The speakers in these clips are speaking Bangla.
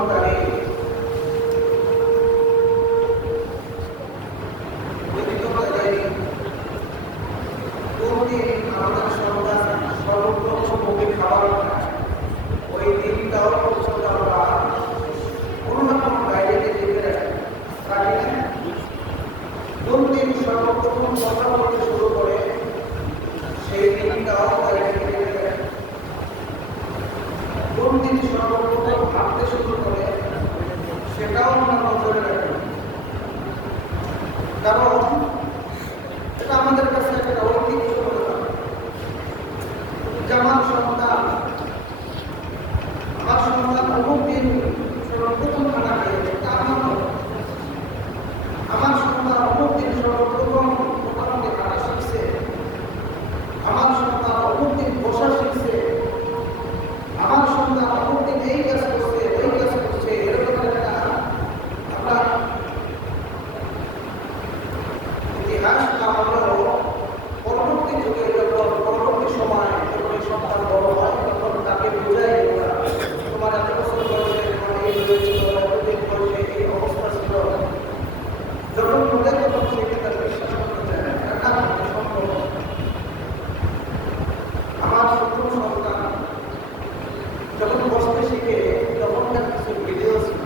জন্মকারী আমাদের সন্তান সর্বপ্রথম মুখে খাবার খায়, ওই দিনটাও পর্যন্ত আমরা কোনো না কোনো ডায়েরিতে লিখে রাখি না। কোন দিন সর্বপ্রথম কথা বলতে শুরু করে সেই দিনটাও ডায়েরিতে লিখে রাখি। কোন দিন সর্বপ্রথম ভাবতে শুরু করে সেটাও আমরা নজরে রাখি, কারণ এটা আমাদের কাছে একটা ঐতিহ্য হতে পারে। আমার সন্তান অমুক দিন সর্বপ্রথম খানা খেয়েছে, আমার সন্তান অমুক দিন সর্বপ্রথম মোটামুটি হাঁটা শিখছে, আমার সন্তান অমুক দিন বসা শিখছে, আমার সন্তান অমুক দিন এই কাজ করছে ওই কাজ করছে। এরকম একটা আমরা ইতিহাস না হলেও পরবর্তী যুগে পরবর্তী সময় সন্তান বড় হয় তখন তাকে বোঝাই তোমার এত বছর বয়সে এই হয়েছিল, এতদিন বয়সে এই অবস্থা ছিল। যখন বোঝে তখন সেটা তার বিশ্বাস করতে চায় না, সম্ভব। আমার প্রথম সন্তান যখন বসতে শিখে তখন তার কিছু ভিডিও ছিল,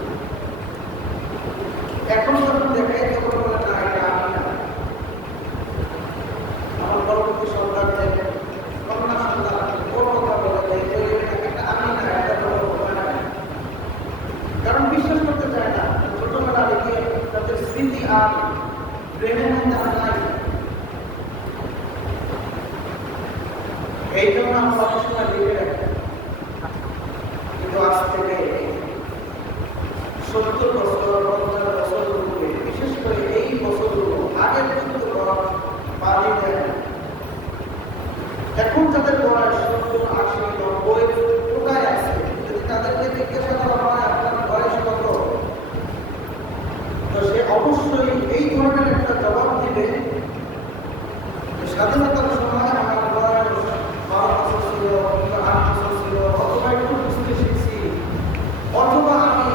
এখন যখন দেখাই তখন বলে না এটা আমি না। আমার পরবর্তী সন্তান কন্যা সন্তান ওর কথা বলে একটা আমি না, একটা বড় না, কারণ বিশ্বাস করতে চায় না। ছোটবেলা দেখে তাদের স্মৃতি আর ব্রেনের মধ্যে আর নাই। এই জন্য আমরা অনেক সময় লিখে রাখি, কিন্তু আজ থেকে 70 বছর 50 বছর পূর্বে, বিশেষ করে এই বছরগুলো আগের কিন্তু পানি দেয়। এখন তাদের বয়স 70, 80, 90 কোথায় আছে? যদি তাদেরকে জিজ্ঞাসা করা হয় আপনার বয়স কত, তো সে অবশ্যই এই ধরনের একটা জবাব দিবে, স্বাধীনতার সময় আমার বয়স 12 বছর ছিল, 8 বছর ছিল, অথবা একটু বুঝতে শিখছি, অথবা আমি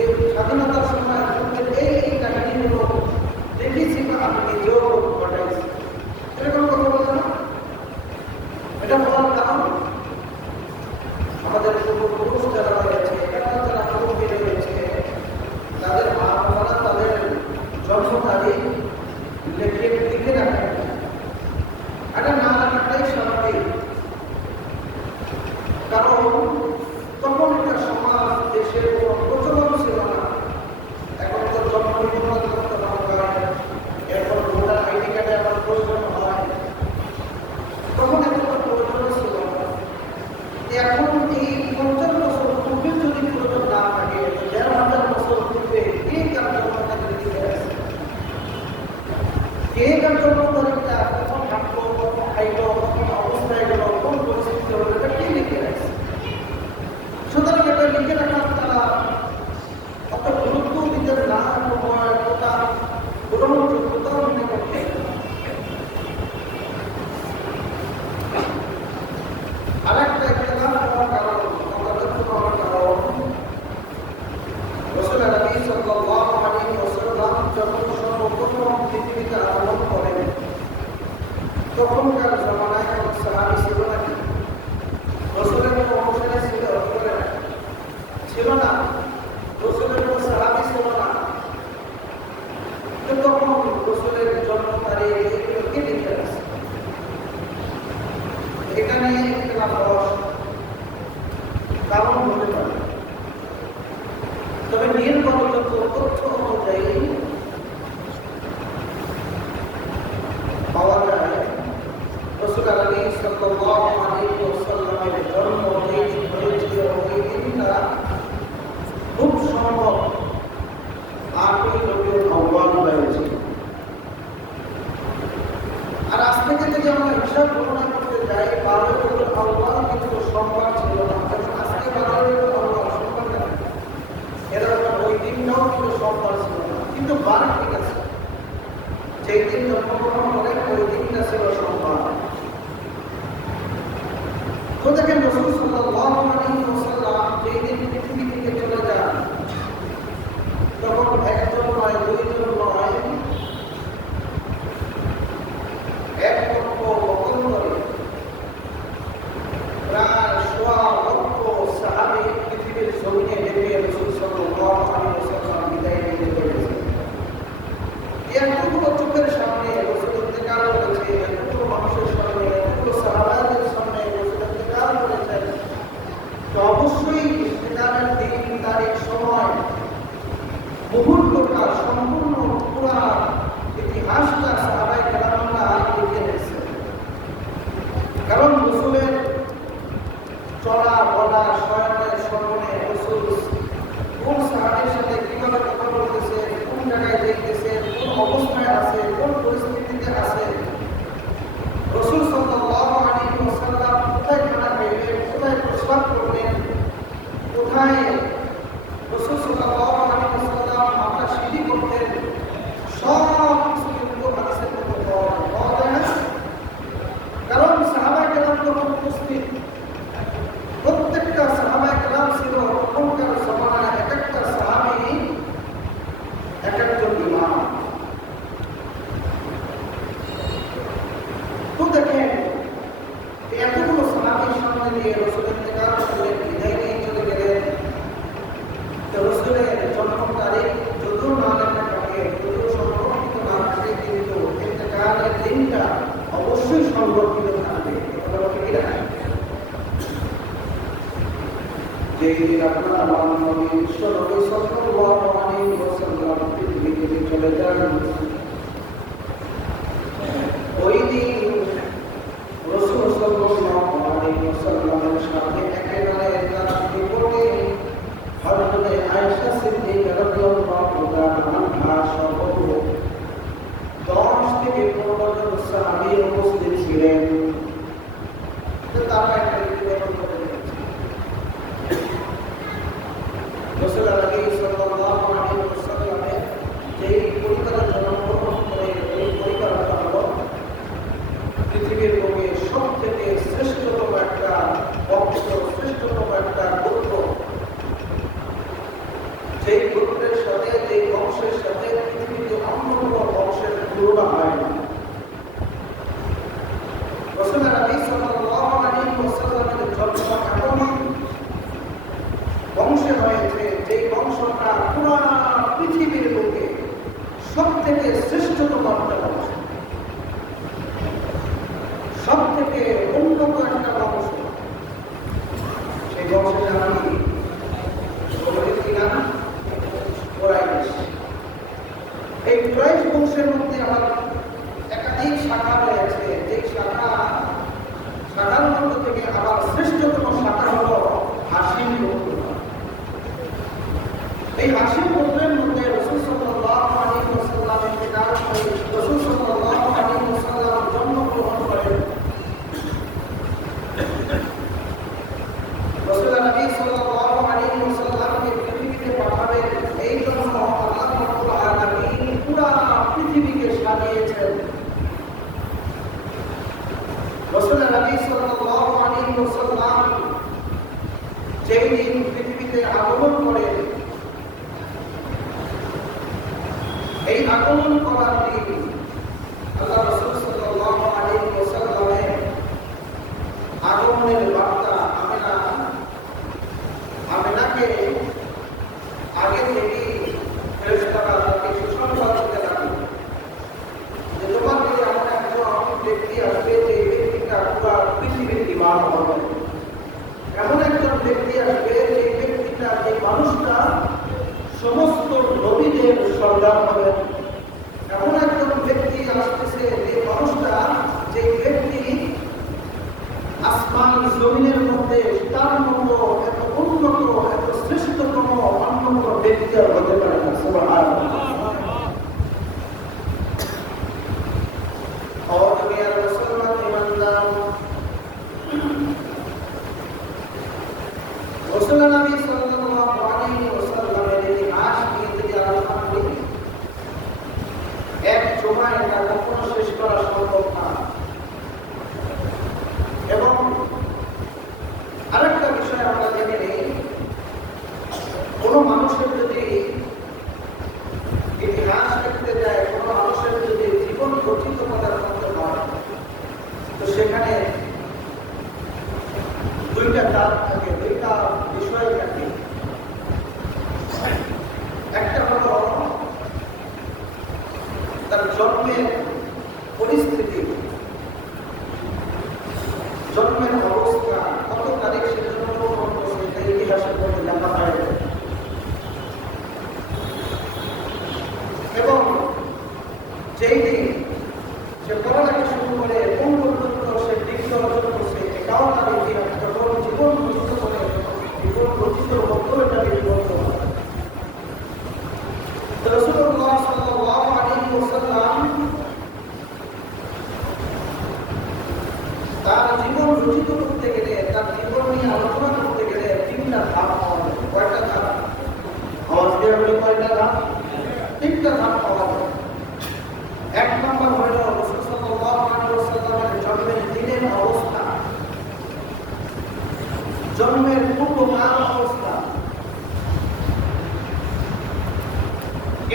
এই স্বাধীনতার সময় এই কাহিনীগুলো দেখেছি বা আমি নিজেও ঘটাইছি। এরকম কথা বলে না, এটা বলার কারণ আমাদের পূর্বপুরুষ যারা রয়েছে, যারা মুরব্বী রয়েছে, তাদের মা বাবারা তাদের জন্ম তারিখ লিখে রাখেন। এটা না রাখাটাই স্বাভাবিক, কারণ তখন একটা সমাজ দেশের কোনো প্রচলন ছিল না। এখন তো জন্ম নিবন্ধন করতে হয়, এরপর ভোটার আইডি কার্ডে আবার প্রয়োজন হয়, তখন এতটা প্রয়োজন ছিল না। এখন এই 50 বছর পূর্বে যদি প্রয়োজন না থাকে, 1500 বছর পূর্বে কে কার জন্ম তারিখ লিখে আছে, কে কার জন্ম তারিখটা কখন থাকলো, কখন খাইলো, কখন অবস্থায় গেল, কোন পরিস্থিতি হলো, এটা কে লিখে আছে? সুতরাং এটা লিখে রাখার তারা অত গুরুত্ব দিতে না, অতটা গ্রহণযোগ্যতাও মনে করতে। আরেকটা ইখতিলাফ হওয়ার কারণ, মতানৈক্য হওয়ার কারণ, রাসূল সাল্লাল্লাহু আলাইহি ওয়াসাল্লাম যখন সর্বপ্রথম পৃথিবীতে আগমন করেন, তখনকার জমানায় কোনো সাহাবী ছিল নাকি? রাসূলের কোনো অনুসারী ছিল না, রাসূলের কোনো সাহাবী ছিল না। তখন রাসূলের জন্ম তারিখ এগুলো কে লিখে আছে? এখানে ইখতিলাফ হওয়ার কারণ হতে পারে। তবে নির্ভরযোগ্য তথ্য অনুযায়ী পাওয়া যায় রাসূল সাল্লাল্লাহু আলাইহি ওয়াসাল্লামের জন্ম যেই দিন হয়েছিল, ওই দিনটা খুব সম্ভব 8ই রবিউল আউয়াল হয়েছিল। আর আজ থেকে যদি আমরা হিসাব গণনা করতে যাই, 12ই রবিউল আউয়াল কিন্তু সোমবার ছিল না। আজকে 12ই রবিউল আউয়াল সোমবার না, এরকম ওই দিনটাও কিন্তু সোমবার ছিল না, কিন্তু বার ঠিক আছে। যেই দিন জন্মগ্রহণ করেন ওই দিনটা ছিল সোমবার। তো দেখেন রাসূল সাল্লাল্লাহু আলাইহি ওয়াসাল্লাম যেই দিন পৃথিবীতে বলা, শয়নে স্মরণে রাসূল কোন সাহাবীর সাথে কিভাবে কথা বলতেছে, কোন জায়গায় দেখতেছে, কোন অবস্থায় আছে, কোন পরিস্থিতিতে আছে, রাসূল সাল্লাল্লাহু আলাইহি ওয়াসাল্লাম কোথায় খানা খাইলেন, কোথায় প্রস্রাব করলেন, কোথায় রাসূল সাল্লাল্লাহু আলাইহি ওয়াসাল্লাম মাথা সিঁড়ি করতেন, সব কিছু কিন্তু হাদিসের মধ্যে পাওয়া যায় না। কারণ সাহাবায়ে কেরাম তখন উপস্থিত, প্রত্যেকটা সাহাবায়ে কেরাম ছিল তখনকার জমানায় এক একটা সাহাবী এক একজন ইমাম। তো দেখেন এতগুলো সাহাবীর সামনে দিয়ে রাসূল ইন্তেকাল করলেন, বিদায় নিয়ে চলে গেলেন। তো রাসূলের জন্ম তারিখ যদিও না লেখা থাকে, যদিও সংরক্ষিত না থাকে, কিন্তু ইন্তেকালের দিনটা অবশ্যই সংরক্ষিত থাকবে। যেই দিন আপনার আমার নবী বিশ্বনবী সাল্লাল্লাহু আলাইহি ওয়াসাল্লাম পৃথিবী থেকে চলে যান, ওই দিন রাসূল সাল্লাল্লাহু আলাইহি ওয়াসাল্লামের সাথে একেবারে তার বিপরীতে হযরত আয়েশা সিদ্দিকা রাদিয়াল্লাহু আনহা সহ 10 থেকে 15 জন সাহাবী উপস্থিত ছিলেন। তো তারা একটা বিবরণ করে দিয়েছে। রাসূল সাল্লাল্লাহু আলাইহি ওয়াসাল্লামের যেই পরিবারে জন্মগ্রহণ করে, এই পরিবারটা হলো পৃথিবীর বুকে সবথেকে শ্রেষ্ঠতম একটা বংশ, শ্রেষ্ঠতম একটা গোত্র। যেই গোত্রের সাথে, যেই বংশের সাথে পৃথিবীতে অন্য কোনো বংশের তুলনা হয় না। রাসূল সাল্লাল্লাহু আলাইহি ওয়াসাল্লামের জন্ম এমন বংশে হয়েছে, যে বংশটা পুরো পৃথিবীর বুকে সবথেকে শ্রেষ্ঠতম একটা বংশ, সবথেকে উন্নত একটা বংশ। সেই বংশের নাম কি? কুরাইশ। এই কুরাইশ বংশের মধ্যে আবার একাধিক শাখা রয়েছে। যে শাখার মধ্য থেকে আবার শ্রেষ্ঠতম শাখা হলো হাশিম গোত্র। এই হাশিম গোত্রের মধ্যে রাসূল সাল্লাল্লাহু আলাইহি ওয়াসাল্লামের পিতা রাসূল সাল্লাল্লাহু আলাইহি ওয়াসাল্লাম জন্মগ্রহণ করেন। রাসূল সাল্লাল্লাহু আলাইহি ওয়াসাল্লামকে পৃথিবীতে পাঠাবেন, এই জন্য আল্লাহ রাব্বুল আলামিন পুরো পৃথিবীকে সাজিয়েছেন। রাসূল সাল্লাল্লাহু আলাইহি ওয়াসাল্লাম যেই দিন পৃথিবীতে আগমন করেন, এই আগমন করার দিন আল্লাহ রাসূল সাল্লাল্লাহু আলাইহি ওয়াসাল্লামের আগমনের বার্তা আমিনাকে আগে থেকেই ফেরেশতারা তাকে সুসংবাদ দিতে লাগলো যে তোমার কাছে এমন একজন ব্যক্তি আসবে, যে ব্যক্তিটা পুরো পৃথিবীর ইমাম হবে। এমন একজন ব্যক্তি আসবে, যে ব্যক্তিটা, যে মানুষটা সমস্ত নবীদের সর্দার হবে। এমন একজন ব্যক্তি আসতেছে, যে মানুষটা, যে ব্যক্তি আসমান জমিনের মধ্যে তার মতো এত উন্নত, এত শ্রেষ্ঠতম অন্য কোনো ব্যক্তি আর হতে পারে না। সুবহানাল্লাহ। এক সময় এটা কখনো শেষ করা সম্ভব না। এবং আরেকটা বিষয় আমরা জেনে নিই, কোনো মানুষের যদি ইতিহাস লিখতে যায়, কোনো মানুষের যদি জীবন গঠিত করার মতো হয়, তো সেখানে দুইটা ধাপ থাকে, দুইটা বিষয় থাকে। একটা হলো তার জন্মের পরিস্থিতি, জন্মের অবস্থা, কত তারিখ সে জন্মগ্রহণ করছে, এটা ইতিহাসের মধ্যে লেখা হয়। এবং যেই দিন সে পড়ালেখা শুরু করে কোন পর্যন্ত সে ডিগ্রি অর্জন করছে, এটাও তার ইতিহাস। যখন জীবন গঠিত করে জন্মের পূর্বকাল অবস্থা,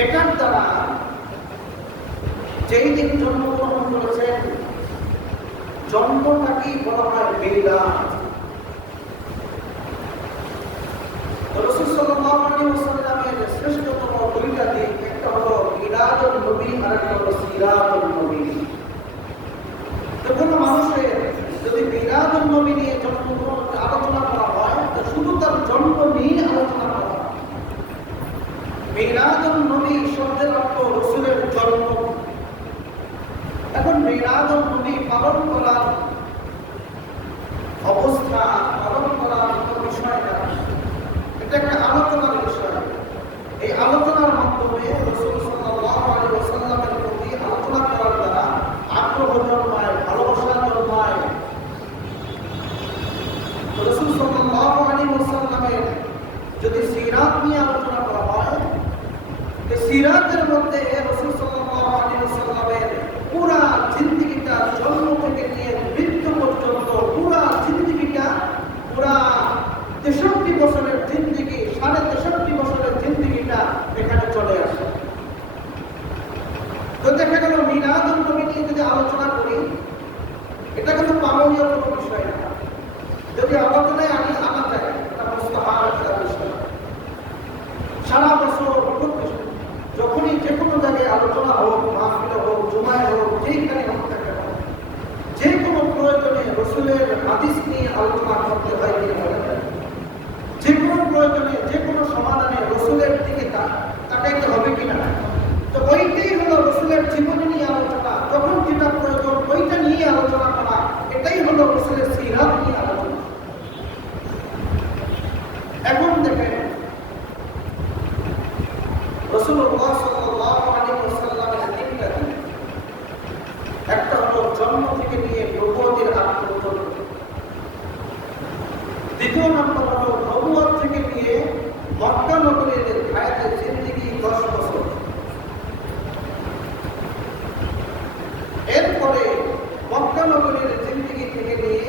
এটার দ্বারা যেই দিন জন্মগ্রহণ করেছেন, জন্মটাকেই বলা হয় মিলাদ। রাসূল সাল্লাল্লাহু আলাইহি ওয়াসাল্লামের শ্রেষ্ঠতম দুইটা দিক, একটা হলো মিলাদুন নবী আর একটা হলো সিরাতুন নবী। তো কোনো মানুষের যদি মিলাদুন নবী নিয়ে জন্মগ্রহণ আলোচনা করা হয়, তো শুধু তার জন্ম নিয়ে আলোচনা করা হয়। মিলাদুন নবী শব্দের অর্থ রাসূলের জন্ম। এখন মিলাদুন নবী পালন করার অবস্থা, পালন করার বিষয় না, এটা একটা আলোচনার বিষয়। এই আলোচনার মাধ্যমে রাসূল সাল্লাল্লাহু আলাইহি ওয়াসাল্লামের প্রতি আলোচনা করার দ্বারা আগ্রহ জন্মায়, ভালোবাসা জন্মায়। রাসূল সাল্লাল্লাহু আলাইহি ওয়াসাল্লামের যদি সিরাত নিয়ে আলোচনা করা হয়, এই সিরাতের মধ্যে রাসূল সাল্লাল্লাহু আলাইহি ওয়াসাল্লামের পুরা জিন্দেগিটা, জন্ম থেকে নিয়ে মৃত্যু পর্যন্ত পুরা জিন্দেগিটা, পুরা 63 বছরের জিন্দেগি, 63.5 বছরের জিন্দেগিটা এখানে চলে আসে। তো দেখা গেল মিলাদুন নবী নিয়ে যদি আলোচনা করি, এটা কিন্তু পালনীয় কোনো বিষয় না। যদি আলোচনায় আনা যায়, এটা মুস্তাহাব একটা বিষয়। সারা বছর যখনই যে কোনো জায়গায় আলোচনা হোক, মাহফিলে হোক, জুমায় হোক, যেখানে হোক না কেন, যে কোনো প্রয়োজনে রাসূলের হাদিস নিয়ে আলোচনা করতে হয় কিনা, যে কোনো প্রয়োজনে, যে কোনো সমাধানে রাসূলের দিকে তাকাইতে হবে কিনা। তো ওইটাই হলো রাসূলের জীবনী নিয়ে আলোচনা। যখন যেটা প্রয়োজন ওইটা নিয়ে আলোচনা করা, এটাই হলো রাসূলের সিরাত নিয়ে আলোচনা। এখন দেখেন রাসূলুল্লাহ সাল্লাল্লাহু আলাইহি ওয়াসাল্লামের তিনটা দিক, একটা হলো জন্ম থেকে নিয়ে নবুয়তের আগ পর্যন্ত, দ্বিতীয় নম্বর হলো নবুয়ত থেকে নিয়ে মক্কা নগরীর হায়াতের জিন্দেগি 10 বছর, এরপরে মক্কা নগরীর জিন্দেগি থেকে নিয়ে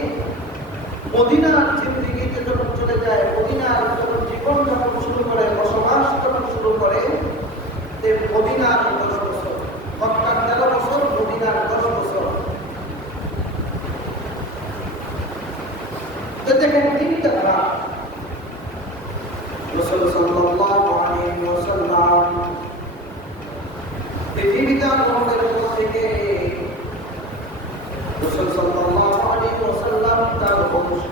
মদিনার জিন্দেগিতে যখন চলে যায়, মদিনার যখন জীবন যখন শুরু করে, বসবাস যখন শুরু করে, মদিনার 10 বছর, মক্কার 13 বছর, মদিনার 10 বছর। তো দেখেন তিনটা ধাপ। রাসূল সাল্লাল্লাহু আলাইহি ওয়াসাল্লাম পৃথিবীতে আগমনের পর থেকে রাসূল সাল্লাল্লাহু আলাইহি ওয়াসাল্লাম তার বংশ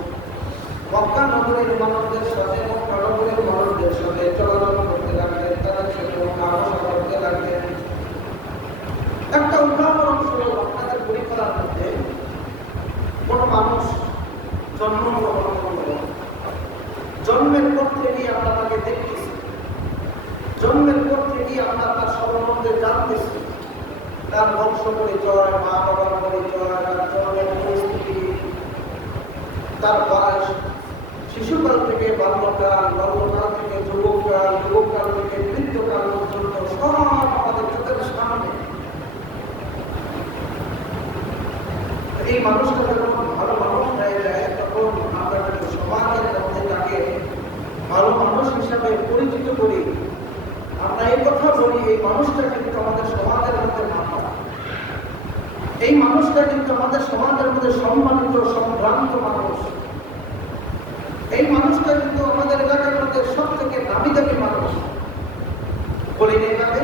মক্কা নগরীর মানুষদের সাথে, মক্কা নগরীর মানুষদের সাথে চলাচল করতে লাগলেন, তাদের সাথে আলোচনা করতে লাগলেন। একটা উদাহরণ স্বরূপ আপনাদের পরিকল্পনার মধ্যে কোন মানুষ জন্মগ্রহণ করল, জন্মের পর থেকেই আমরা তাকে দেখতেছি, জন্মের পর থেকেই আমরা তার সম্বন্ধে জানতেছি, তার বংশ পরিচয়, মা বাবার পরিচয়, তার জন্মের পরিস্থিতি, তার বয়স, শিশুকাল থেকে বাল্যকাল, বাল্যকাল থেকে যুবককাল, যুবককাল থেকে বৃদ্ধকাল পর্যন্ত সব আমাদের চোখের সামনে। এই মানুষটা যখন ভালো মানুষ হয়ে যায়, তখন আমরা কিন্তু সমাজের মধ্যে তাকে ভালো মানুষ হিসাবে পরিচিত করি। আমরা এই কথা বলি, এই মানুষটা কিন্তু আমাদের সমাজের মধ্যে মাথা, এই মানুষটা কিন্তু আমাদের সমাজের মধ্যে সম্মানিত, সম্ভ্রান্ত মানুষ, এই মানুষটা কিন্তু আমাদের এলাকার মধ্যে সব থেকে দামি দামি মানুষ বলি এইভাবে।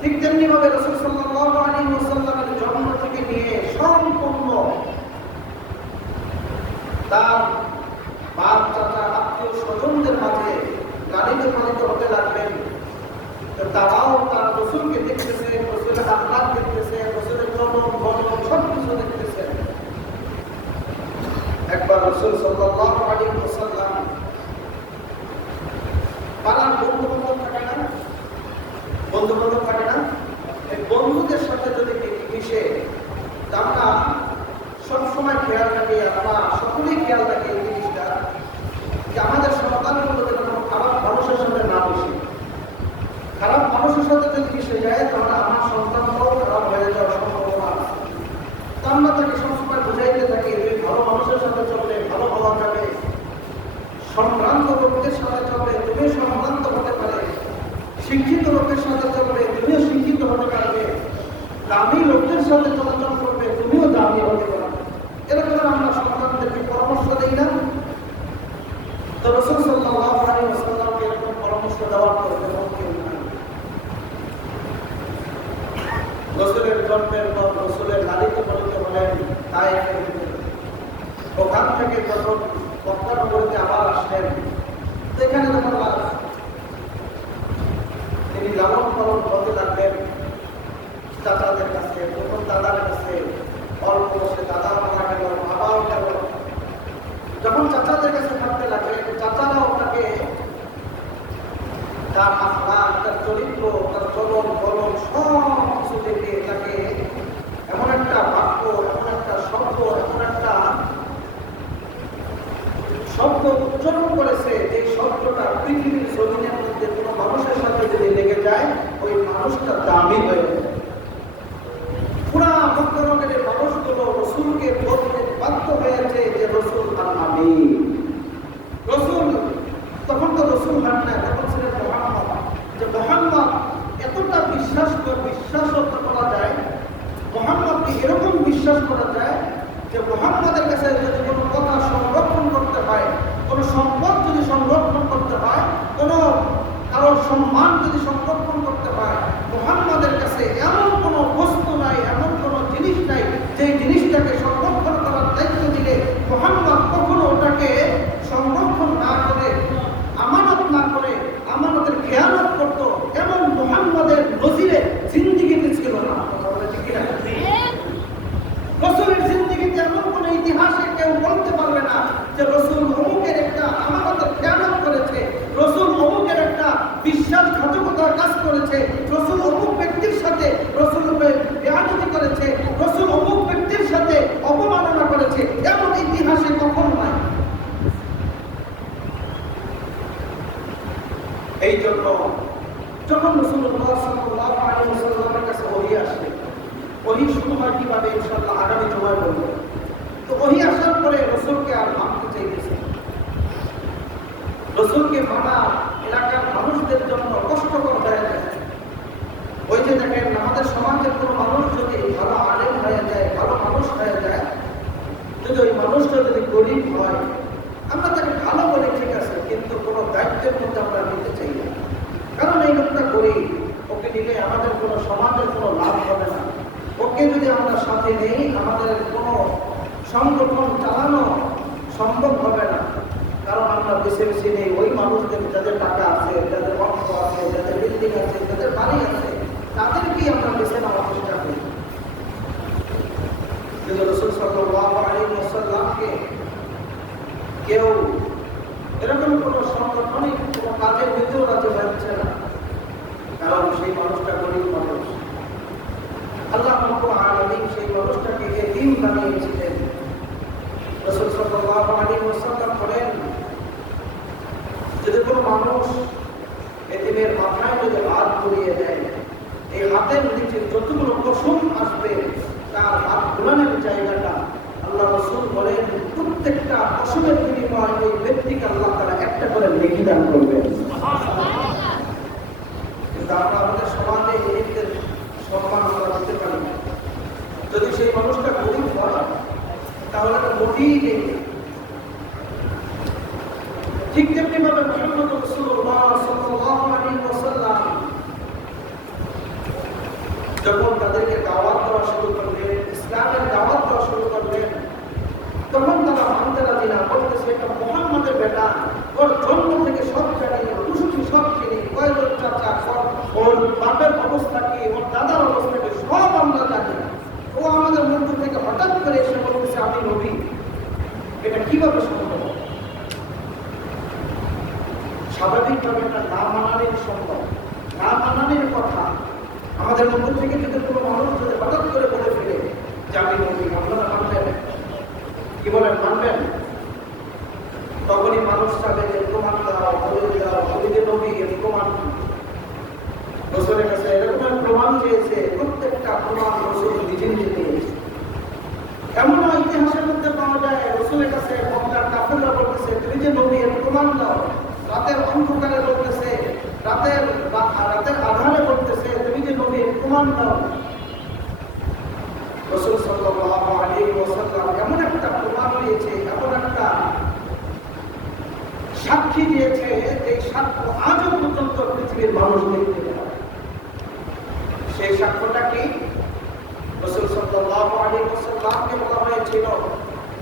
ঠিক তেমনি ভাবে রাসূল সাল্লাল্লাহু আলাইহি ওয়াসাল্লামের জন্ম থেকে নিয়ে সম্পূর্ণ তার বাপ, চাচা, আত্মীয় স্বজনদের মাঝে লালিত পালিত হতে লাগলেন। তারাও তার রাসূলকে দেখতেছে, রাসূলের আখলাক দেখতেছে, রাসূলের চলন বলন সবকিছু দেখতেছে। একবার রাসূল সাল্লাল্লাহু আলাইহি ওয়াসাল্লাম পাড়ার বন্ধু-বান্ধব থাকে না, বন্ধু-বান্ধব থাকে না, এই বন্ধুদের সাথে যদি মিশে, আমরা সবসময় খেয়াল রাখি, আমরা সকলেই খেয়াল রাখি এই জিনিসটা, যে আমাদের সন্তানগুলো যেন খারাপ মানুষের সাথে না মিশে। খারাপ মানুষের সাথে যদি মিশে যায়, তাহলে আমার সন্তানটাও খারাপ হয়ে যাওয়ার সম্ভাবনা আছে। তো আমরা তাকে সবসময় বুঝাইতে থাকি, যে ভালো মানুষের সাথে চললে ভালো হওয়া যাবে, সম্ভ্রান্ত লোকদের সাথে চলবে তুমিও সম্ভ্রান্ত হতে পারে, শিক্ষিত লোকের সাথে চলবে তুমিও শিক্ষিত হতে পারবে, দামি লোকদের সাথে চলাচল করবে তুমিও দামি হতে পারবে। এরকম আমরা সন্তানদেরকে পরামর্শ দিই না? তো রাসূল সাল্লাল্লাহু আলাইহি ওয়াসাল্লামকে এরকম পরামর্শ দেওয়ার পর তেমন কেউ নাই। রাসূলের জন্মের পর রাসূলের লালিত পালিত হলেন তায়েফের ভিতরে। ওখান থেকে যখন মক্কা নগরীতে আবার আসলেন, সেখানে যখন তিনি লালন পালন করতে লাগলেন চাচাদের কাছে, তখন দাদার কাছে, অল্প বসে দাদা মারা গেল, বাবাও গেল। যখন চাচাদের কাছে থাকতে লাগলেন, চাচারাও তাকে তার আখলাক, তার চরিত্র, তার চলন বলন সব কিছু দেখে তাকে এমন একটা বাক্য, এমন একটা শব্দ, এমন একটা শব্দ উচ্চারণ করেছে যে শব্দটা পৃথিবীর জমিনের মধ্যে কোনো মানুষের সাথে যদি লেগে যায় ওই মানুষটা দামি হয়ে যায়। পুরা মক্কানগরের মানুষগুলো রাসূলকে বলতে বাধ্য হয়েছে যে রাসূল আর আমি রাসূল। তখন তো রাসূল হন না, তখন ছিলেন মুহাম্মদ। যে মুহাম্মদ এতটা বিশ্বাস করা যায়, মুহাম্মদকে এরকম বিশ্বাস করা যায় যে মুহাম্মদের কাছে যদি কোনো কথা সংরক্ষণ করতে হয়, কোনো সম্পদ যদি সংরক্ষণ করতে হয়, কোনো কারোর সম্মান যদি সংরক্ষণ করতে হয়, মুহাম্মদের কাছে এমন কোনো বস্তু নাই, এমন কোনো জিনিস নাই যে জিনিসটাকে সংরক্ষণ করার দায়িত্ব দিলে মুহাম্মদ কখনো ওটাকে সংরক্ষণ না করে, আমানত না করে, আমানতের খেয়ানত করত, এমন মুহাম্মদের নজিরে জিন্দেগিতে ছিল না। রাসূলের জিন্দেগিতে এমন কোন ইতিহাসে কেউ বলতে পারবে না যে রাসূল অমুকের একটা আমানতের খেয়ানত করেছে, রাসূল অমুকের একটা বিশ্বাসঘাতকতার কাজ করেছে, রাসূল অমুক ব্যক্তির সাথে রাসূল বেয়াদবি করেছে, রাসূল অমুক ব্যক্তির সাথে অবমাননা করেছে, এমন ইতিহাসে কখনো নাই। এই জন্য যখন রাসূলুল্লাহ সাল্লাল্লাহু আলাইহি ওয়াসাল্লামের কাছে ওহী আসে, ওহী শুরু হয় কিভাবে ইনশাআল্লাহ আগামী জুমায় বলবো। তো ওহী আসার পরে রাসূলকে আর মানতে চাইতেছে, রাসূলকে মানা এলাকার মানুষদের জন্য কষ্টকর হয়ে যায়। ওই যে দেখেন আমাদের সমাজের কোনো মানুষ যদি ভালো আলেম হয়ে যায়, ভালো মানুষ হয়ে যায়, যদি ওই মানুষটা যদি গরিব হয়, আমরা তাকে ভালো বলি ঠিক আছে, কিন্তু কোনো দায়িত্বের মধ্যে আমরা নিতে চাই না। কারণ এই লোকটা গরিব, ওকে নিলে আমাদের কোনো সমাজের কোনো লাভ হবে না। ওকে যদি আমরা সাথে নেই, আমাদের কোনো সংগঠন চালানো সম্ভব হবে না। কারণ আমরা বেছে বেছে নেই ওই মানুষদের যাদের টাকা আছে, যাদের অর্থ আছে, যাদের বিল্ডিং আছে, যাদের বাড়ি আছে, তাদেরকেই আমরা বেছে নেওয়ার চেষ্টা করি। কিন্তু রাসূল সাল্লাল্লাহু আলাইহি ওয়াসাল্লামকে কেউ এরকম কোনো সাংগঠনিক কোনো কাজের ভিতরেও রাজি হচ্ছে না, কারণ সেই মানুষটা গরিব মানুষ। আল্লাহ রাব্বুল আলামিন সেই মানুষটাকে এতিম বানিয়েছিলেন। রাসূল সাল্লাল্লাহু আলাইহি ওয়াসাল্লাম বলেন, যদি কোনো মানুষ এতিমের মাথায় যদি হাত বুলিয়ে দেয়, এই হাতের নিচে যতগুলো পশম আসবে তার হাত বুলানোর জায়গাটা আল্লাহ রাসূল বলেন প্রত্যেকটা পশমের বিনিময়ে ওই ব্যক্তিকে আল্লাহ তাআলা একটা করে নেকি দান করবেন। কিন্তু আমরা আমাদের সমাজে এদের সম্মান আমরা দিতে পারি না। যদি সেই মানুষটা গরিব হয় তাহলে তো মোটেই নেই। ঠিক তেমনি ভাবে মুহাম্মদ রাসূলুল্লাহ সাল্লাল্লাহু আলাইহি ওয়াসাল্লাম যখন তাদেরকে দাওয়াত দেওয়া শুরু করলেন, ইসলামের দাওয়াত দেওয়া শুরু করলেন, তখন তারা মানতে রাজি না, বলতেছে এটা মুহাম্মদের বেটা, ওর জন্ম থেকে সব জানি, খুশি সব চিনি, কয়জন চাচা, সব ওর বাপের অবস্থা কি, ওর দাদার অবস্থা কি, সব আমরা জানি। ও আমাদের মধ্য থেকে হঠাৎ করে এসে বলতেছে আমি নবী, এটা কিভাবে সম্ভব? স্বাভাবিকভাবে এটা না মানানোর সম্ভব, না মানানোর কথা। আমাদের মধ্য থেকে যদি কোনো মানুষ যদি হঠাৎ করে বলে ফেলে যে আমি নবী, আপনারা মানবেন? কি বলেন, মানবেন? তখনই মানুষ চাবে যে প্রমাণ দাও, বলে দাও, আমি যে নবী এর প্রমাণ। রাসূলের কাছে এরকম প্রমাণ চেয়েছে, প্রত্যেকটা প্রমাণ রাসূল নিজে নিজে দিয়েছে। এমন ইতিহাসের মধ্যে পাওয়া যায় রাসূলের কাছে মক্কার কাফেররা বলতেছে তুমি যে নবী এর প্রমাণ দাও। রাতের আধারে বলতেছে, তুমি যে নবী, প্রমাণ দাও। রাসূল সাল্লাল্লাহু আলাইহি ওয়াসাল্লাম এমন একটা প্রমাণ দিয়েছে, এমন একটা সাক্ষী দিয়েছে, এই সাক্ষ্য আজও পর্যন্ত পৃথিবীর মানুষ দেখতে পায়। সেই সাক্ষ্যটা কি? রাসূল সাল্লাল্লাহু আলাইহি ওয়াসাল্লামকে বলা হয়েছিল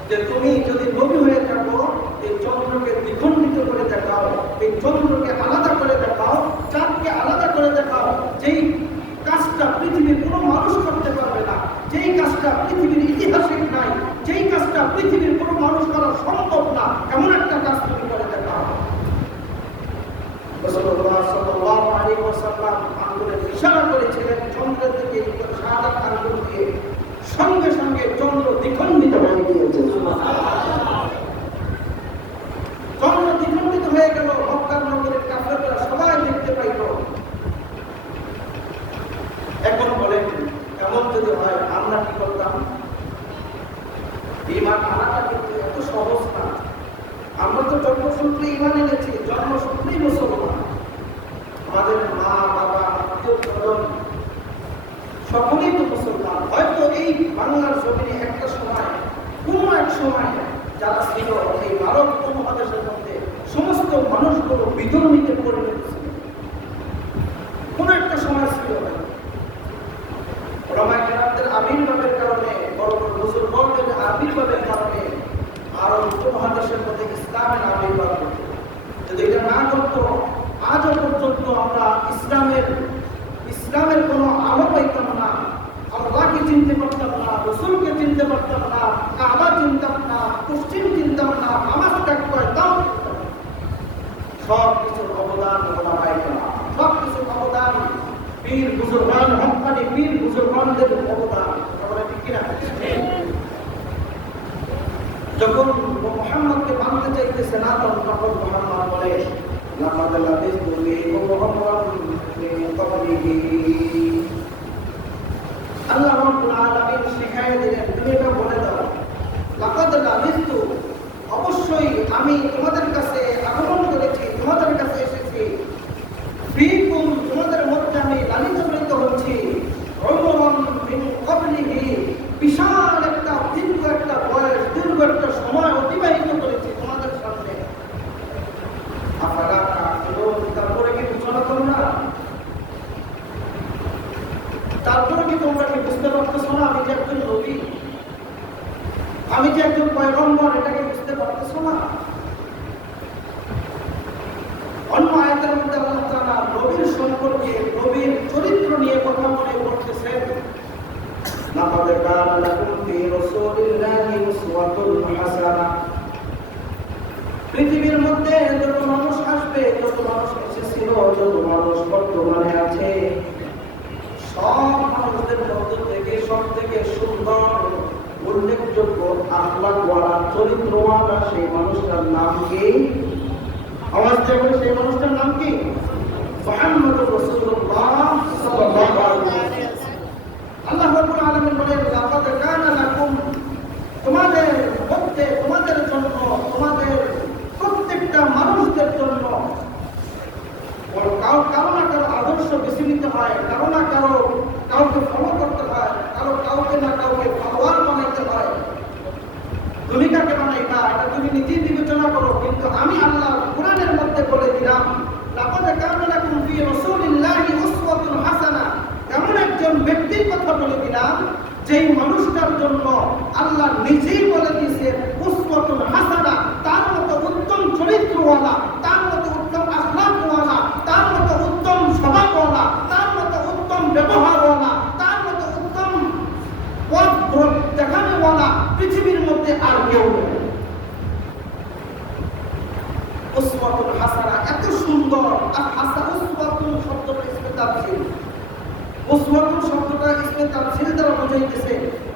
যে তুমি যদি নবী হয়ে থাকো, এই চন্দ্রকে দ্বিখণ্ডিত করে দেখাও, এই চন্দ্রকে আলাদা করে দেখাও, চাঁদকে আলাদা করে দেখাও। যেই কাজটা পৃথিবীর কোনো মানুষ করতে পারবে না, যেই কাজটা পৃথিবীর ইতিহাসে নাই, যেই কাজটা পৃথিবীর কোনো মানুষ করা সম্ভব না, এমন একটা কাজ তুমি করে দেখাও। রাসূলুল্লাহ সাল্লাল্লাহু আলাইহি ওয়াসাল্লাম আঙ্গুলে ইশারা করেছিলেন চন্দ্রের দিকে, শাহাদাত আঙ্গুল দিয়ে। সঙ্গে সঙ্গে চন্দ্র দ্বিখণ্ডিত হয়ে গিয়েছে। চন্দ্র দ্বিখণ্ডিত হয়ে গেল, মক্কার নগরের কাফেররা সবাই দেখতে পাইল। এখন বলেন, এমন যদি হয় আমরা কি করতাম? ঈমান আনাটা কিন্তু এত সহজ না। আমরা তো জন্মসূত্রে ঈমান এনেছি, জন্মসূত্রেই মুসলমান। আমাদের মা বাবা আত্মীয়-স্বজন সকলেই তো মুসলমান। হয়তো এই বাংলার জমিনে একটা সময়, কোনো এক সময় যারা ছিল এই ভারত উপমহাদেশের মধ্যে সমস্ত মানুষগুলো বিধর্মীতে পরিণত ছিল, কোনো একটা সময় ছিল। ওলামায়ে কেরামদের আবির্ভাবের কারণে, বড় বড় মুসলমানদের আবির্ভাবের কারণে আরব উপমহাদেশের মধ্যে ইসলামের আবির্ভাব হতো। যদি এটা না করতো, আজও পর্যন্ত আমরা ইসলামের কোনো আলো পাইতাম না, আল্লাহকে চিনতে পারতাম না, রসুলকে চিনতে পারতাম না, কাবা চিনতাম না, পশ্চিম চিনতাম না, নামাজ ত্যাগ করতাম। সব কিছুর অবদান ওলামায়ে কেরাম, সব কিছুর অবদান পীর বুজুর্গান, হক্কানি পীর বুজুর্গানদের অবদান। আমরা ঠিক কিনা? যখন মুহাম্মদকে মানতে চাইতেছে না, তখন মুহাম্মদ বলে, লাকাদ লাবিসতু ফীকুম উমরান মিন ক্বাবলিহি। আল্লাহ রাব্বুল আলামিন শিখাইয়ে দিলেন, তুমি এটা বলে দাও, লাকাদ লাবিসতু, অবশ্যই আমি তোমাদের কাছে আগমন করেছি, তোমাদের কাছে এসেছি, ফীকুম, তোমাদের মধ্যে আমি লালিত পালিত হচ্ছি, উমরান মিন ক্বাবলিহি, বিশাল একটা দীর্ঘ একটা বয়স, দীর্ঘ একটা সময় অতিবাহিত করেছি তোমাদের সামনে। তারপরে কি ঘোষণা করো না? তারপরে কি তোমরা কি বুঝতে পারতেছো না আমি যে একজন নবী, আমি যে একজন পয়গম্বর, এটাকে বুঝতে পারতেছো না? অন্য আয়াতের মধ্যে আল্লাহ তাআলা নবীর সম্পর্কে, নবীর চরিত্র নিয়ে কথা বলে বলতেছেন, লাকাদ কানা লাকুম ফী রাসূলিল্লাহি উসওয়াতুন হাসানাহ। পৃথিবীর মধ্যে যত মানুষ আসবে, যত মানুষ এসেছিল, যত মানুষ বর্তমানে আছে, সব মানুষদের মধ্য থেকে সব থেকে সুন্দর, উল্লেখযোগ্য, আখলাকওয়ালা, চরিত্রওয়ালা সেই মানুষটার নাম কি? আওয়াজ দেবে, সেই মানুষটার নাম কি? মুহাম্মদুর রাসূলুল্লাহ সাল্লাল্লাহু আলাইহি ওয়াসাল্লাম। আল্লাহ রাব্বুল আলামিন বলেন, লাকাদ কানা লাকুম, তোমাদের মধ্যে, তোমাদের জন্য, তোমাদের প্রত্যেকটা মানুষদের জন্য, কারো না কারো আদর্শ বেছে নিতে হয়, কারো না কাউকে ফলো করতে হয়, কাউকে না কাউকে ফলোয়ার বানাইতে হয়। তুমি কাকে বানাইবা এটা তুমি নিজেই বিবেচনা করো, কিন্তু আমি আল্লাহ কোরআনের মধ্যে বলে দিলাম, লাকাদ কানা লাকুম ফী রাসূলিল্লাহি উসওয়াতুন হাসানাহ। এমন একজন ব্যক্তির কথা বলে দিলাম, যেই মানুষটার জন্য আল্লাহ নিজেই বলে দিয়েছেন উসওয়াতুন হাসানাহ, তার মতো উত্তম চরিত্রওয়ালা, তার মতো উত্তম আখলাকওয়ালা, তার মতো উত্তম স্বভাবওয়ালা, তার মতো উত্তম ব্যবহারওয়ালা, তার মতো উত্তম পথ দেখানোওয়ালা পৃথিবীর মধ্যে আর কেউ নেই। উসওয়াতুন হাসানাহ এত সুন্দর। আর উসওয়াতুন শব্দটা ইসমে তাফসীর, উসওয়াতুন শব্দটা ইসমে তাফসীর দ্বারা বোঝাইতেছে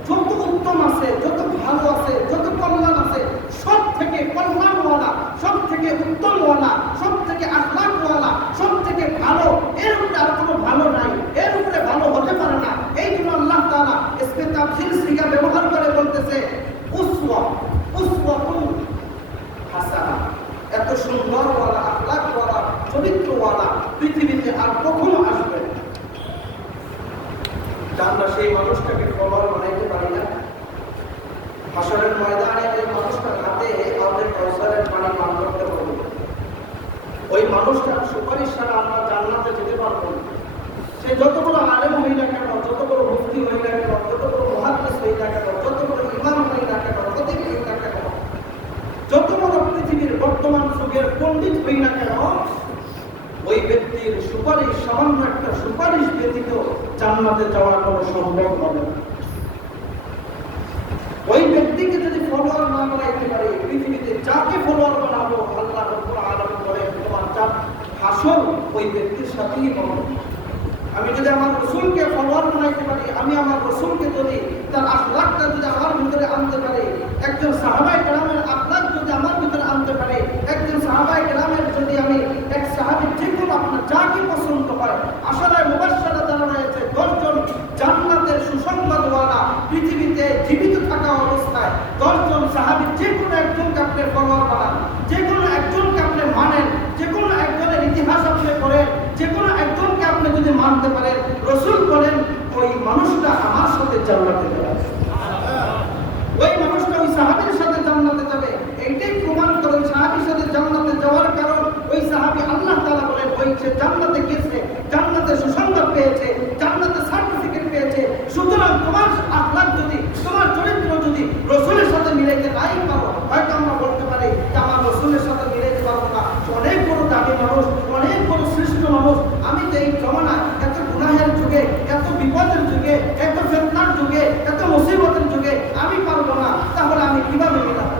যত উত্তম আছে, যত ভালো আছে, যত কল্যাণ আছে, সব থেকে কল্যাণওয়ালা, সব থেকে উত্তমওয়ালা, সব থেকে আখলাকওয়ালা, সব থেকে ভালো, এর উপরে আর কোনো ভালো নাই, এর উপরে ভালো হতে পারে না। এই জন্য আল্লাহ তাআলা ইসমে তাফসীর সিগা ব্যবহার করে বলতেছে উসওয়াতুন হাসানাহ, এত সুন্দরওয়ালা, আখলাকওয়ালা, চরিত্রওয়ালা পৃথিবীতে আর কখনো আসবে না। আমরা সেই মানুষটাকে ফলোয়ার বানাইতে পারি না। হাসরের ময়দানে ওই মানুষটার হাতে আমাদের কাউসারের পানি পান করতে হবে। ওই মানুষটার সুপারিশ ছাড়া আমরা জান্নাতে যেতে পারবো না। সে যত বড় আলেম হই না কেন, যত বড় মুফতি হই না কেন, যত বড় মুহাদ্দিস হই না কেন, যত বড় ইমাম হই না কেন, খতিব হই না কেন, যত বড় পৃথিবীর বর্তমান যুগের পণ্ডিত হই না কেন, ওই ব্যক্তির সুপারিশ, সামান্য একটা সুপারিশ ব্যতীত জান্নাতে যাওয়া কোনো সম্ভব হবে না। ওই ব্যক্তিকে যদি ফলোয়ার না বানাইতে পারে, পৃথিবীতে যাকে ফলোয়ার বানাবো আল্লাহ রাব্বুল আলামিন বলেন তোমার যা হাসর ওই ব্যক্তির সাথেই হবে। আমি যদি আমার রাসূলকে ফলোয়ার বানাইতে পারি, আমি আমার রাসূলকে যদি তার আখলাকটা যদি আমার ভিতরে আনতে পারি, একজন সাহাবায়ে কেরামের আখলাক যদি আমার ভিতরে আনতে পারি, একজন সাহাবায়ে কেরামের যদি আমি এক সাহাবী যেকোনো আপনার যাকে পছন্দ হয়, আশারায়ে মুবাশশারা যারা রয়েছে 10 জন জান্নাতের সুসংবাদওয়ালা পৃথিবীতে জীবিত থাকা অবস্থায় 10 জন সাহাবী যেকোনো একজনকে আপনি ফলোয়ার বানান, যেকোনো একজনকে আপনি মানেন, যেকোনো একজনের ইতিহাস আপনি পড়েন, যেকোনো একজনকে আপনি যদি মানতে পারেন, রাসূল বলেন ওই মানুষটা আমার সাথে জান্নাতে যাবে। ওই মানুষটা ওই সাহাবীর সাথে জান্নাতে যাবে। এইটাই প্রমাণ করে সাহাবীর সাথে জান্নাতে যাওয়ার কারণ ওই সাহাবী আল্লাহ তাআলা বলেন ওই যে জান্নাতে গিয়েছে, জান্নাতে সুসংবাদ পেয়েছে, জান্নাতে সার্টিফিকেট পেয়েছে। সুতরাং তোমার আখলাক যদি, তোমার চরিত্র যদি রাসূলের সাথে মিলাইতে নাই পারো, হয়তো আমরা বলতে পারি যে আমার রাসূলের সাথে মিলাইতে পারবো না, অনেক বড় দামি মানুষ, অনেক বড় শ্রেষ্ঠ মানুষ, আমি তো এই জমানায় এত গুনাহের যুগে, এত বিপদের যুগে, এত ফিতনার যুগে, এত মুসিবতের যুগে আমি পারবো না, তাহলে আমি কিভাবে মিলাবো?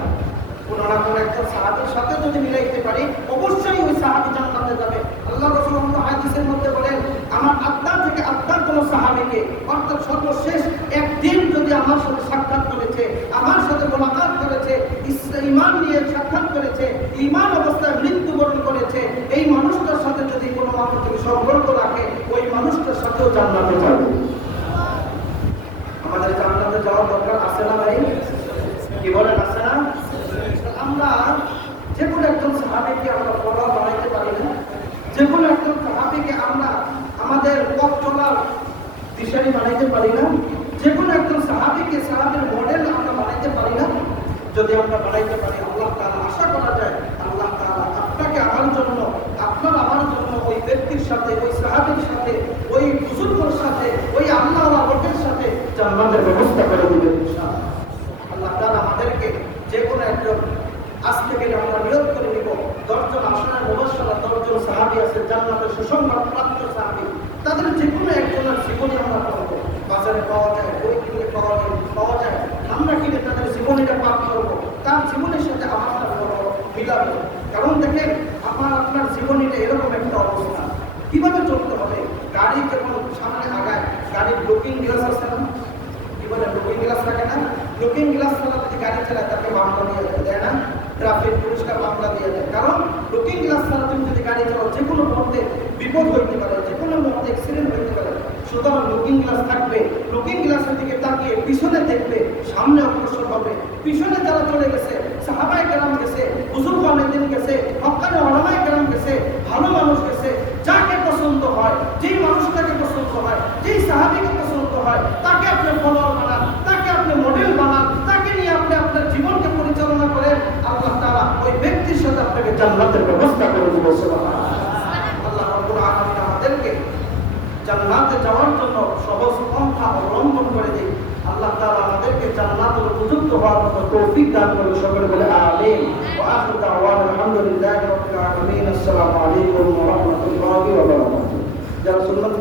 কোন না কোন একটা সাহাবীর সাথে যদি মিলাইতে পারি, অবশ্যই ওই সাহাবী জান্নাতে যাবে। আল্লাহ রাসূল হাদিসের মধ্যে বলেন আমার আত্মা থেকে আত্মার কোন সাহাবীকে, অর্থাৎ সর্বশেষ একদিন যদি আমার সাথে সাক্ষাৎ করেছে, আমার সাথে মুলাকাত করেছে, ঈমান নিয়ে সাক্ষাৎ করেছে, ঈমান অবস্থায় মৃত্যুবরণ করেছে, এই মানুষটার সাথে যদি কোনো মানুষ থেকে সম্পর্ক রাখে, ওই মানুষটার সাথেও জান্নাতে যাবে। আমাদের জান্নাতে যাওয়ার দরকার আছে না ভাই? কি বলেন, আছে না? আমরা যে কোনো একজন সাহাবীকে আমরা ফলোয়ার বানাইতে পারি না, যে কোনো একজন সাহাবীকে আমরা আমাদের পথ চলার দিশারি বানাইতে পারি না, যে কোনো একজন সাহাবীকে সাহাবীর মডেল আমরা বানাইতে পারি না। যদি আমরা বানাইতে পারি, আল্লাহ তাআলা আশা করা যায় আল্লাহ তাআলা আপনাকে আমার জন্য, আপনার আমার জন্য ওই ব্যক্তির সাথে, ওই সাহাবীর সাথে, ওই বুজুর্গের সাথে, ওই আল্লাহওয়ালা লোকের সাথে জান্নাতের ব্যবস্থা করে দিবেন ইনশাআল্লাহ। আল্লাহ তাআলা আমাদেরকে যে কোনো একজন, আজ থেকে আমরা নিয়োগ করে নিব 10 জন আশরায়ে মুবাশশারা 10 জন সাহাবী আছে জান্নাতের সুসংবাদ প্রাপ্ত সাহাবী, তাদের যে কোনো একজনের জীবনী আমরা পড়বো, বাজারে পাওয়া যায়, বই কিনে পাওয়া যায়, আমরা কিনে তাদের জীবনীটা পাঠ করবো, তার জীবনের সাথে আমারটা মিলাবো। কারণ দেখেন আপনার জীবনীটা এরকম একটা অবস্থা, কিভাবে চলতে হবে। গাড়ি যখন সামনে আগায়, গাড়ির লুকিং গ্লাস আছে না, কি বলে লুকিং গ্লাস থাকে না, লুকিং গ্লাস ছাড়া যদি গাড়ি চালায় তাকে মামলা দিয়ে দেয় না, ট্রাফিক পুলিশকে মামলা দিয়ে দেয়। কারণ লুকিং গ্লাস ছাড়া তুমি যদি গাড়ি চালাও, যে কোনো মুহূর্তে বিপদ হইতে পারে, যে কোনো মুহূর্তে অ্যাক্সিডেন্ট হইতে পারে। সুতরাং লুকিং গ্লাস থাকবে, লুকিং গ্লাসের দিকে তাকিয়ে পিছনে দেখবে, সামনে অগ্রসর হবে। পিছনে যারা চলে গেছে, সাহাবায়ে কেরাম গেছে, বুজুর্গ অনেকদিন গেছে, হক্কানি উলামায়ে কেরাম গেছে, ভালো মানুষ গেছে, যাকে পছন্দ হয়, যেই মানুষটাকে পছন্দ হয়, যেই সাহাবীকে পছন্দ হয়, তাকে আপনি ফলোয়ার বানান, তাকে আপনি মডেল বানান, তাকে নিয়ে আপনি আপনার জীবনকে পরিচালনা করেন, আল্লাহ তাআলা ওই ব্যক্তির সাথে আপনাকে জান্নাতের ব্যবস্থা করে দিবেন। সুবহানাল্লাহ। আল্লাহ রাব্বুল আলামিন আমাদেরকে জান্নাতে যাওয়ার জন্য সহজ পন্থা অবলম্বন করে দিন। আল্লাহ তাআলা আমাদেরকে জান্নাতের উপযুক্ত হওয়ার মতো তৌফিক দান করুন। সকলে বলে আমিন। ওয়া আখিরু দাওয়ানা আলহামদুলিল্লাহি রাব্বিল আলামিন। আসসালামু আলাইকুম ওয়া রাহমাতুল্লাহি ওয়া বারাকাতুহু। যারা সুন্নাত